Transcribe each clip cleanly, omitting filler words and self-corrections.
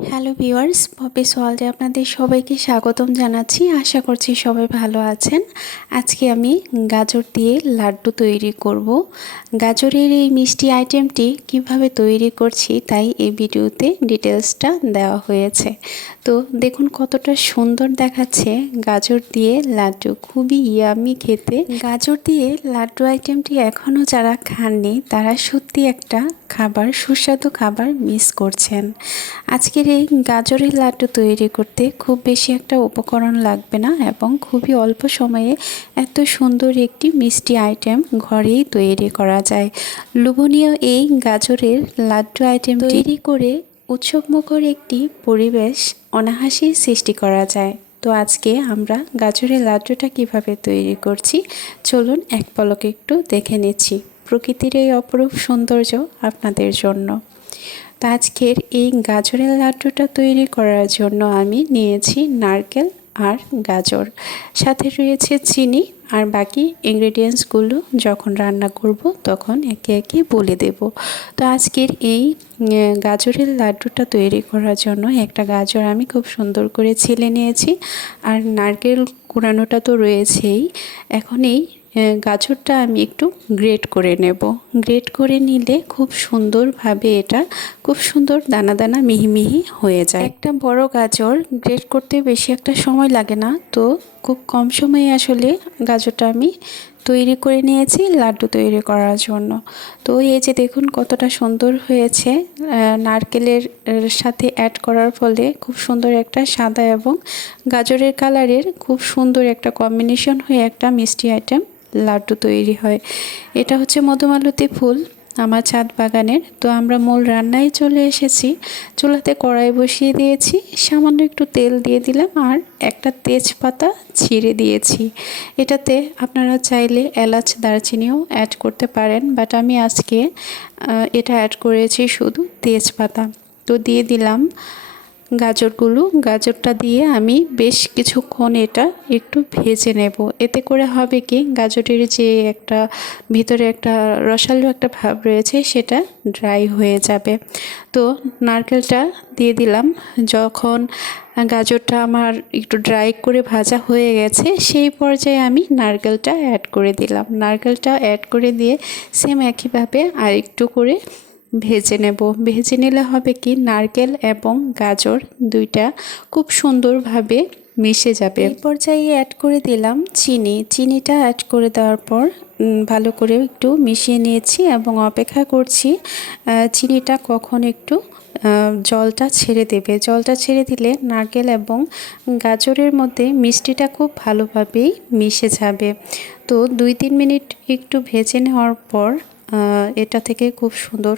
Hello viewers, Poppy's ওয়ার্ল্ডে আপনাদের সবাইকে স্বাগতম জানাচ্ছি। আশা করছি সবাই ভালো আছেন। আজকে আমি গাজর দিয়ে লাড্ডু তৈরি করব। গাজরের এই মিষ্টি আইটেমটি কিভাবে তৈরি করছি তাই এই ভিডিওতে ডিটেলসটা দেওয়া হয়েছে। তো দেখুন কতটা সুন্দর দেখাচ্ছে গাজর দিয়ে লাড্ডু, খুবই ইয়ামি খেতে। গাজর দিয়ে লাড্ডু আইটেমটি এখনও যারা খাননি তারা সত্যি একটা খাবার, সুস্বাদু খাবার মিস করছেন। আজকের এই গাজরের লাড্ডু তৈরি করতে খুব বেশি একটা উপকরণ লাগবে না এবং খুবই অল্প সময়ে এত সুন্দর একটি মিষ্টি আইটেম ঘরেই তৈরি করা যায়। লোভনীয় এই গাজরের লাড্ডু আইটেম তৈরি করে উৎসবমুখর একটি পরিবেশ অনায়াসেই সৃষ্টি করা যায়। তো আজকে আমরা গাজরের লাড্ডুটা কিভাবে তৈরি করছি চলুন এক পলকে একটু দেখে নিচ্ছি। প্রকৃতির এই অপরূপ সৌন্দর্য আপনাদের জন্য। তো আজকের এই গাজরের লাড্ডুটা তৈরি করার জন্য আমি নিয়েছি নারকেল আর গাজর, সাথে রয়েছে চিনি, আর বাকি ইনগ্রেডিয়েন্টসগুলো যখন রান্না করব তখন একে একে বলে দেব। তো আজকের এই গাজরের লাড্ডুটা তৈরি করার জন্য একটা গাজর আমি খুব সুন্দর করে ছিলে নিয়েছি, আর নারকেল কুড়ানোটা তো রয়েছেই। এখন এই গাজরটা আমি একটু গ্রেট করে নেব। গ্রেট করে নিলে খুব সুন্দরভাবে এটা খুব সুন্দর দানা দানা মিহি মিহি হয়ে যায়। একটা বড় গাজর গ্রেট করতে বেশি একটা সময় লাগে না, তো খুব কম সময়ে আসলে গাজরটা আমি তৈরি করে নিয়েছি লাড্ডু তৈরি করার জন্য। তো এই যে দেখুন কতটা সুন্দর হয়েছে, নারকেলের সাথে অ্যাড করার ফলে খুব সুন্দর একটা সাদা এবং গাজরের কালারের খুব সুন্দর একটা কম্বিনেশন হয়ে একটা মিষ্টি আইটেম লাড্ডু তৈরি হয়। এটা হচ্ছে মধুমালতী ফুল আমার ছাদ বাগানের। তো আমরা মূল রান্নায় চলে এসেছি। চুলাতে কড়াই বসিয়ে দিয়েছি, সামান্য একটু তেল দিয়ে দিলাম আর একটা তেজপাতা ছিঁড়ে দিয়েছি। এটাতে আপনারা চাইলে এলাচ দারচিনিও অ্যাড করতে পারেন, বাট আমি আজকে এটা অ্যাড করেছি শুধু তেজপাতা। তো দিয়ে দিলাম গাজরগুলো। গাজরটা দিয়ে আমি বেশ কিছুক্ষণ এটা একটু ভেজে নেব। এতে করে হবে কি, গাজরের যে একটা ভিতরে একটা রসালো একটা ভাব রয়েছে সেটা ড্রাই হয়ে যাবে। তো নারকেলটা দিয়ে দিলাম। যখন গাজরটা আমার একটু ড্রাই করে ভাজা হয়ে গেছে সেই পর্যায়ে আমি নারকেলটা অ্যাড করে দিলাম। নারকেলটা অ্যাড করে দিয়ে সেম একইভাবে আর একটু করে ভেজে নেব। ভেজে নিলে হবে কি, নারকেল এবং গাজর দুইটা খুব সুন্দরভাবে মিশে যাবে। এই পর্যায়ে অ্যাড করে দিলাম চিনি। চিনিটা অ্যাড করে দেওয়ার পর ভালো করে একটু মিশিয়ে নিয়েছি এবং অপেক্ষা করছি চিনিটা কখন একটু জলটা ছেড়ে দেবে। জলটা ছেড়ে দিলে নারকেল এবং গাজরের মধ্যে মিষ্টিটা খুব ভালোভাবেই মিশে যাবে। তো 2-3 মিনিট একটু ভেজে নেওয়ার পর এটা থেকে খুব সুন্দর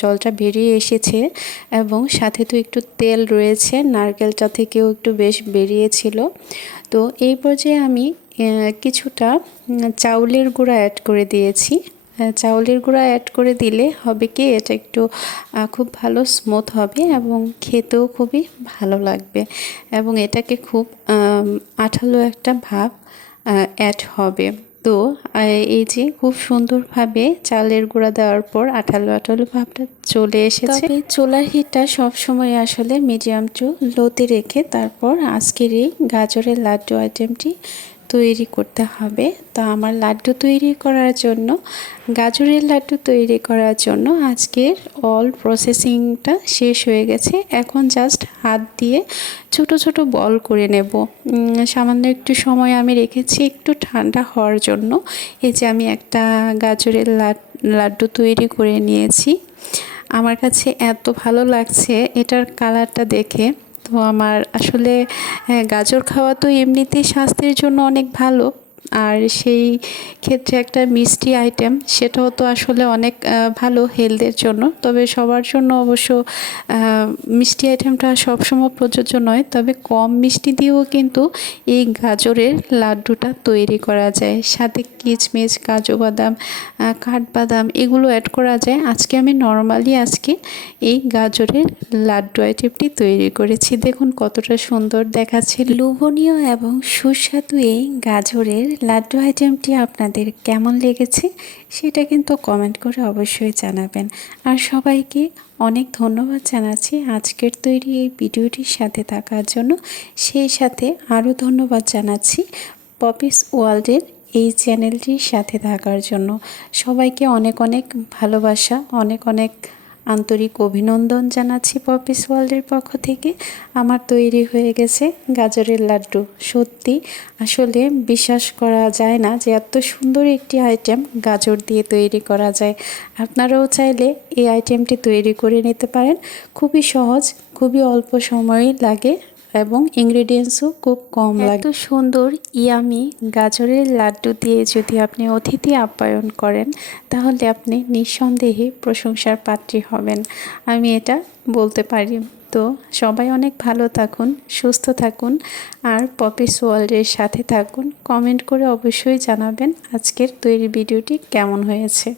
জলটা বেরিয়ে এসেছে এবং সাথে তো একটু তেল রয়েছে, নারকেলটা থেকেও একটু বেশ বেরিয়েছিল। তো এই পর্যায়ে আমি কিছুটা চাউলের গুঁড়া অ্যাড করে দিয়েছি। চাউলের গুঁড়া অ্যাড করে দিলে হবে কি, এটা একটু খুব ভালো স্মুথ হবে এবং খেতেও খুবই ভালো লাগবে এবং এটাকে খুব আঠালো একটা ভাব অ্যাড হবে। তো এই যে খুব সুন্দরভাবে চালের গুঁড়া দেওয়ার পর আঠালো আঠালো ভাবটা চলে এসেছে। তবে চুলার হিটটা সবসময় আসলে মিডিয়াম টু লোতে রেখে তারপর আজকের এই গাজরের লাড্ডু আইটেমটি তৈরি করতে হবে। তো আমার লাড্ডু তৈরি করার জন্য, গাজরের লাড্ডু তৈরি করার জন্য আজকের অল প্রসেসিংটা শেষ হয়ে গেছে। এখন জাস্ট হাত দিয়ে ছোট ছোট বল করে নেব। সামান্য একটু সময় আমি রেখেছি একটু ঠান্ডা হওয়ার জন্য। এই যে আমি একটা গাজরের লাড্ডু তৈরি করে নিয়েছি। আমার কাছে এত ভালো লাগছে এটার কালারটা দেখে। তো আমার আসলে গাজর খাওয়া তো এমনিতেই স্বাস্থ্যের জন্য অনেক ভালো, আর সেই ক্ষেত্রে একটা মিষ্টি আইটেম সেটাও তো আসলে অনেক ভালো হেলথের জন্য। তবে সবার জন্য অবশ্য মিষ্টি আইটেমটা সবসময় প্রযোজ্য নয়, তবে কম মিষ্টি দিয়েও কিন্তু এই গাজরের লাড্ডুটা তৈরি করা যায়। সাথে কিশমিশ, কাজু বাদাম, কাঠবাদাম এগুলো অ্যাড করা যায়। আজকে আমি নর্মালি এই গাজরের লাড্ডু আইটেমটি তৈরি করেছি। দেখুন কতটা সুন্দর দেখাচ্ছে। লোভনীয় এবং সুস্বাদু এই গাজরের লাড্ডু আইটেমটি আপনাদের কেমন লেগেছে সেটা কিন্তু কমেন্ট করে অবশ্যই জানাবেন। আর সবাইকে অনেক ধন্যবাদ জানাচ্ছি আজকের তৈরি এই ভিডিওটির সাথে থাকার জন্য। সেই সাথে আরও ধন্যবাদ জানাচ্ছি পপিস ওয়ার্ল্ডের এই চ্যানেলটির সাথে থাকার জন্য। সবাইকে অনেক অনেক ভালোবাসা, অনেক অনেক আন্তরিক অভিনন্দন জানাচ্ছি পপিস ওয়ার্ল্ডের পক্ষ থেকে। আমার তৈরি হয়ে গেছে গাজরের লাড্ডু। সত্যি আসলে বিশ্বাস করা যায় না যে এত সুন্দর একটি আইটেম গাজর দিয়ে তৈরি করা যায়। আপনারাও চাইলে এই আইটেমটি তৈরি করে নিতে পারেন। খুবই সহজ, খুবই অল্প সময় লাগে এবং ইনগ্রেডিয়েন্টসও খুব কম লাগে। এত সুন্দর ইয়ামি গাজরের লাড্ডু দিয়ে যদি আপনি অতিথি আপ্যায়ন করেন তাহলে আপনি নিঃসন্দেহে প্রশংসার পাত্রী হবেন, আমি এটা বলতে পারি। তো সবাই অনেক ভালো থাকুন, সুস্থ থাকুন আর পপিস ওয়ার্ল্ডের সাথে থাকুন। কমেন্ট করে অবশ্যই জানাবেন আজকের তৈরি ভিডিওটি কেমন হয়েছে।